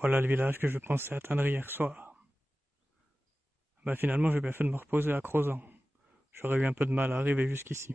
Voilà le village que je pensais atteindre hier soir. Finalement j'ai bien fait de me reposer à Crozant. J'aurais eu un peu de mal à arriver jusqu'ici.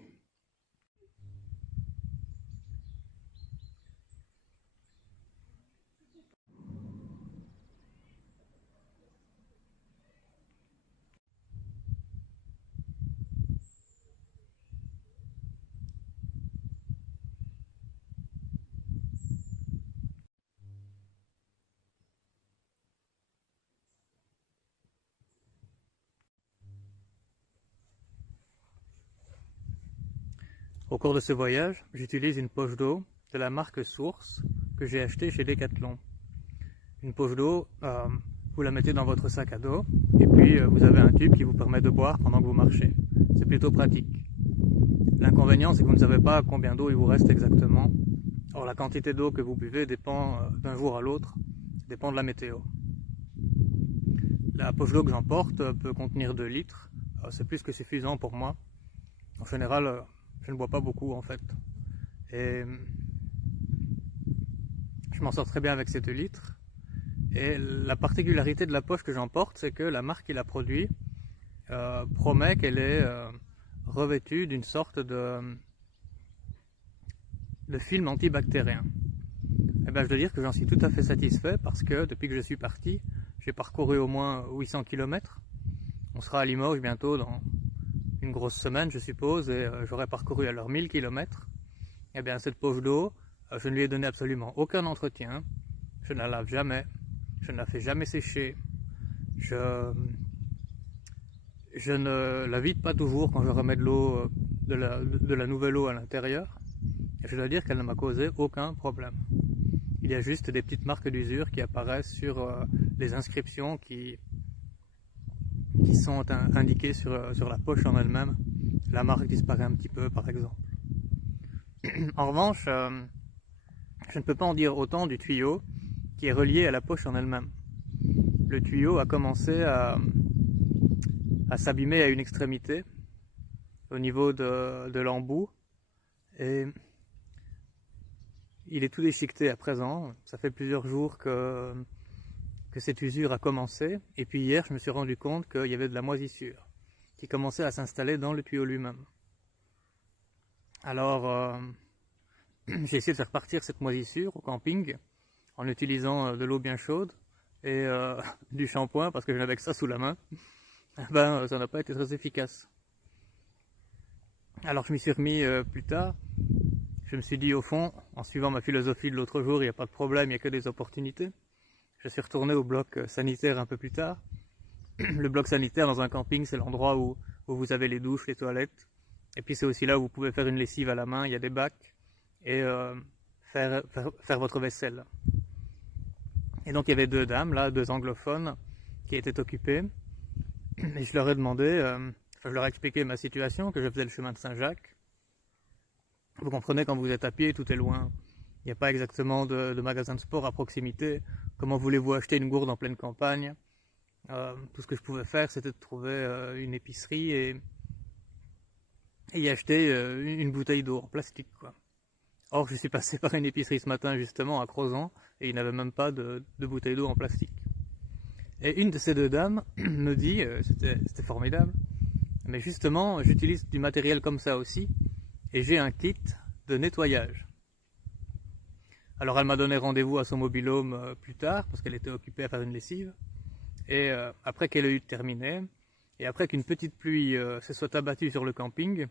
Au cours de ce voyage, j'utilise une poche d'eau de la marque Source que j'ai achetée chez Decathlon. Une poche d'eau, vous la mettez dans votre sac à dos et puis vous avez un tube qui vous permet de boire pendant que vous marchez. C'est plutôt pratique. L'inconvénient, c'est que vous ne savez pas combien d'eau il vous reste exactement. Or, la quantité d'eau que vous buvez dépend d'un jour à l'autre, dépend de la météo. La poche d'eau que j'emporte peut contenir 2 litres. C'est plus que suffisant pour moi. En général, je ne bois pas beaucoup en fait. Et je m'en sors très bien avec ces 2 litres. Et la particularité de la poche que j'emporte, c'est que la marque qui la produit promet qu'elle est revêtue d'une sorte de film antibactérien. Et je dois dire que j'en suis tout à fait satisfait parce que depuis que je suis parti, j'ai parcouru au moins 800 km. On sera à Limoges bientôt dans une grosse semaine, je suppose, et j'aurai parcouru alors 1000 km. Et bien cette poche d'eau, je ne lui ai donné absolument aucun entretien. Je ne la lave jamais, je ne la fais jamais sécher. Je ne la vide pas toujours quand je remets de l'eau, de la nouvelle eau à l'intérieur. Et je dois dire qu'elle ne m'a causé aucun problème. Il y a juste des petites marques d'usure qui apparaissent sur les inscriptions qui sont indiquées sur la poche en elle-même. La marque disparaît un petit peu, par exemple. En revanche, je ne peux pas en dire autant du tuyau qui est relié à la poche en elle-même. Le tuyau a commencé à s'abîmer à une extrémité, au niveau de l'embout, et il est tout déchiqueté à présent. Ça fait plusieurs jours que cette usure a commencé, et puis hier je me suis rendu compte qu'il y avait de la moisissure qui commençait à s'installer dans le tuyau lui-même. Alors j'ai essayé de faire partir cette moisissure au camping en utilisant de l'eau bien chaude et du shampoing parce que je n'avais que ça sous la main. Ça n'a pas été très efficace. Alors je m'y suis remis plus tard. Je me suis dit au fond, en suivant ma philosophie de l'autre jour, il n'y a pas de problème, il n'y a que des opportunités. Je suis retourné au bloc sanitaire un peu plus tard. Le bloc sanitaire dans un camping, c'est l'endroit où vous avez les douches, les toilettes. Et puis c'est aussi là où vous pouvez faire une lessive à la main, il y a des bacs. Et faire votre vaisselle. Et donc il y avait 2 dames, là, 2 anglophones, qui étaient occupées. Et je leur ai demandé, je leur ai expliqué ma situation, que je faisais le chemin de Saint-Jacques. Vous comprenez, quand vous êtes à pied, tout est loin. Il n'y a pas exactement de magasin de sport à proximité. Comment voulez-vous acheter une gourde en pleine campagne? Tout ce que je pouvais faire, c'était de trouver une épicerie et y acheter une bouteille d'eau en plastique, quoi. Or, je suis passé par une épicerie ce matin, justement, à Crozant, et il n'y avait même pas de bouteille d'eau en plastique. Et une de ces 2 dames me dit, c'était formidable, mais justement, j'utilise du matériel comme ça aussi, et j'ai un kit de nettoyage. Alors elle m'a donné rendez-vous à son mobil-home plus tard, parce qu'elle était occupée à faire une lessive, et après qu'elle ait eu terminé, et après qu'une petite pluie se soit abattue sur le camping,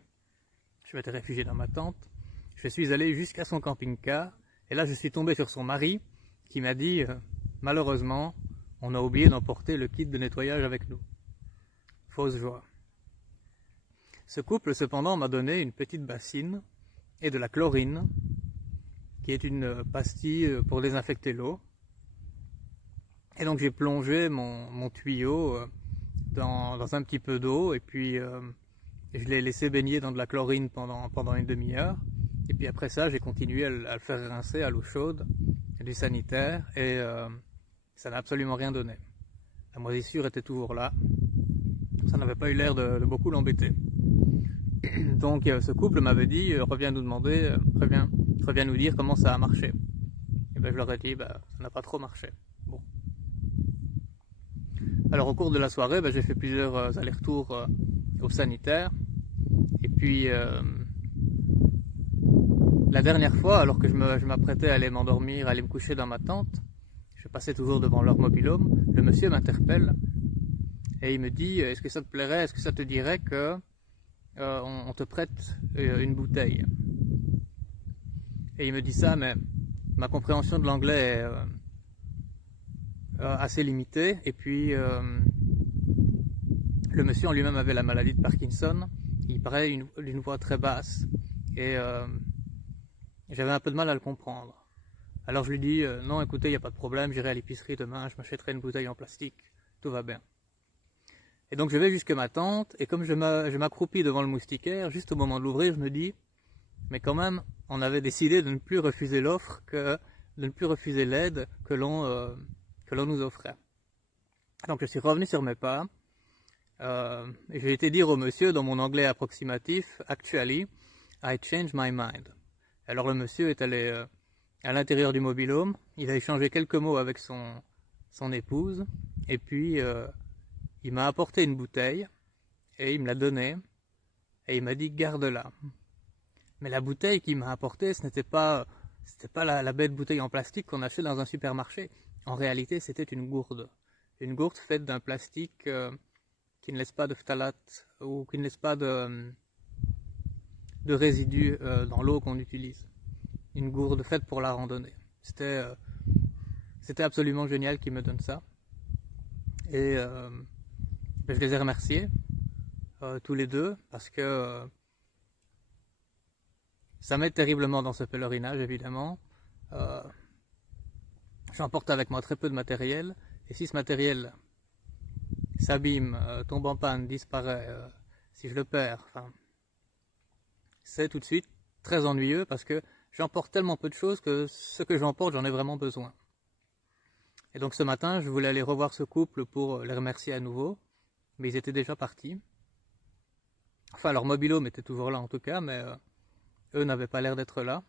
je m'étais réfugié dans ma tente, je suis allé jusqu'à son camping-car, et là je suis tombé sur son mari, qui m'a dit malheureusement, on a oublié d'emporter le kit de nettoyage avec nous. Fausse joie. Ce couple, cependant, m'a donné une petite bassine et de la chlorine, qui est une pastille pour désinfecter l'eau. Et donc j'ai plongé mon tuyau dans un petit peu d'eau, et puis je l'ai laissé baigner dans de la chlorine pendant une demi-heure. Et puis après ça, j'ai continué à le faire rincer à l'eau chaude, du sanitaire, et ça n'a absolument rien donné. La moisissure était toujours là. Ça n'avait pas eu l'air de beaucoup l'embêter. Donc ce couple m'avait dit, reviens nous demander, reviens nous dire comment ça a marché. Et je leur ai dit, ça n'a pas trop marché. Bon. Alors au cours de la soirée, j'ai fait plusieurs allers-retours au sanitaire. Et puis la dernière fois, alors que je m'apprêtais à aller m'endormir, à aller me coucher dans ma tente, je passais toujours devant leur mobil-home, le monsieur m'interpelle et il me dit: est-ce que ça te plairait, est-ce que ça te dirait que on te prête une bouteille? Et il me dit ça, mais ma compréhension de l'anglais est assez limitée. Et puis le monsieur en lui-même avait la maladie de Parkinson. Il parlait d'une voix très basse et j'avais un peu de mal à le comprendre. Alors je lui dis: non, écoutez, il n'y a pas de problème, j'irai à l'épicerie demain, je m'achèterai une bouteille en plastique, tout va bien. Et donc je vais jusque ma tente, et comme je m'accroupis devant le moustiquaire, juste au moment de l'ouvrir, je me dis: mais quand même, on avait décidé de ne plus refuser l'offre, de ne plus refuser l'aide que l'on nous offrait. Donc je suis revenu sur mes pas, et j'ai été dire au monsieur dans mon anglais approximatif: actually, I changed my mind. Alors le monsieur est allé à l'intérieur du mobil-home, il a échangé quelques mots avec son épouse, et puis il m'a apporté une bouteille, et il me l'a donnée, et il m'a dit: garde-la. Mais la bouteille qu'il m'a apportée, c'était pas la belle bouteille en plastique qu'on achetait dans un supermarché. En réalité, c'était une gourde faite d'un plastique qui ne laisse pas de phtalate, ou qui ne laisse pas de résidus dans l'eau qu'on utilise. Une gourde faite pour la randonnée. C'était absolument génial qu'il me donne ça. Et je les ai remerciés tous les deux, parce que ça m'aide terriblement dans ce pèlerinage, évidemment. J'emporte avec moi très peu de matériel, et si ce matériel s'abîme, tombe en panne, disparaît, si je le perds, enfin, c'est tout de suite très ennuyeux, parce que j'emporte tellement peu de choses que ce que j'emporte, j'en ai vraiment besoin. Et donc ce matin, je voulais aller revoir ce couple pour les remercier à nouveau, mais ils étaient déjà partis. Enfin, leur mobil-home était toujours là en tout cas, mais eux n'avaient pas l'air d'être là.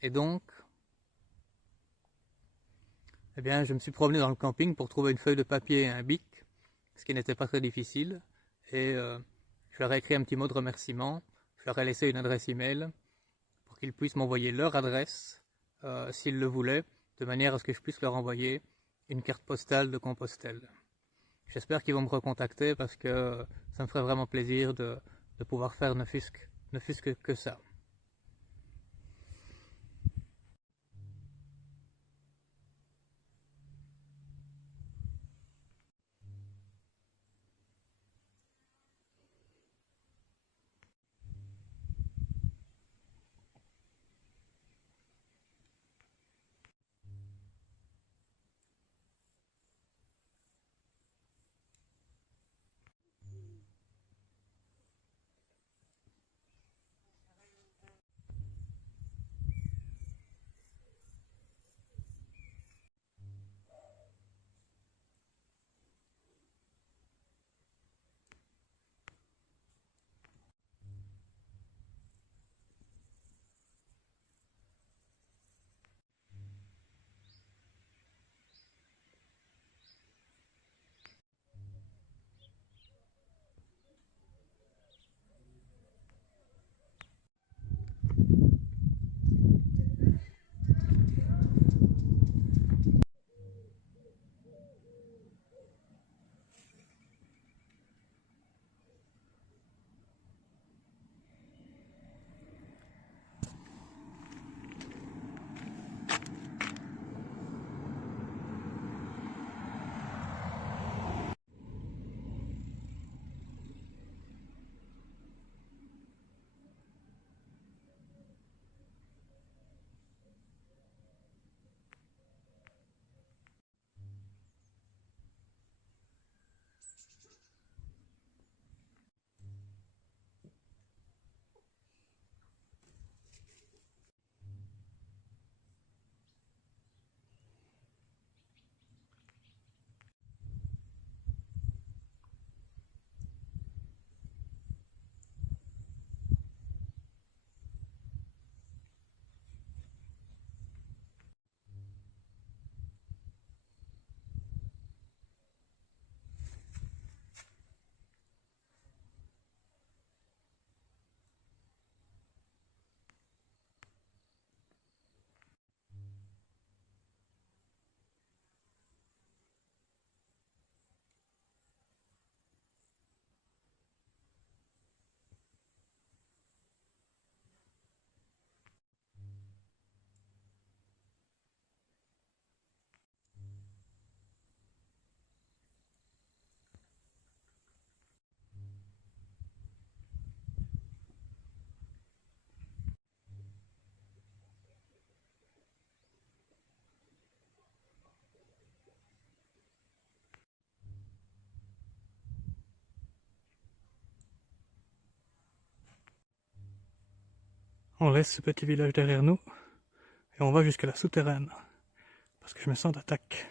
Et donc, eh bien, je me suis promené dans le camping pour trouver une feuille de papier et un bic, ce qui n'était pas très difficile. Et je leur ai écrit un petit mot de remerciement. Je leur ai laissé une adresse email pour qu'ils puissent m'envoyer leur adresse, s'ils le voulaient, de manière à ce que je puisse leur envoyer une carte postale de Compostelle. J'espère qu'ils vont me recontacter, parce que ça me ferait vraiment plaisir de pouvoir faire ne fût-ce que ça. on laisse ce petit village derrière nous et on va jusqu'à la souterraine parce que je me sens d'attaque.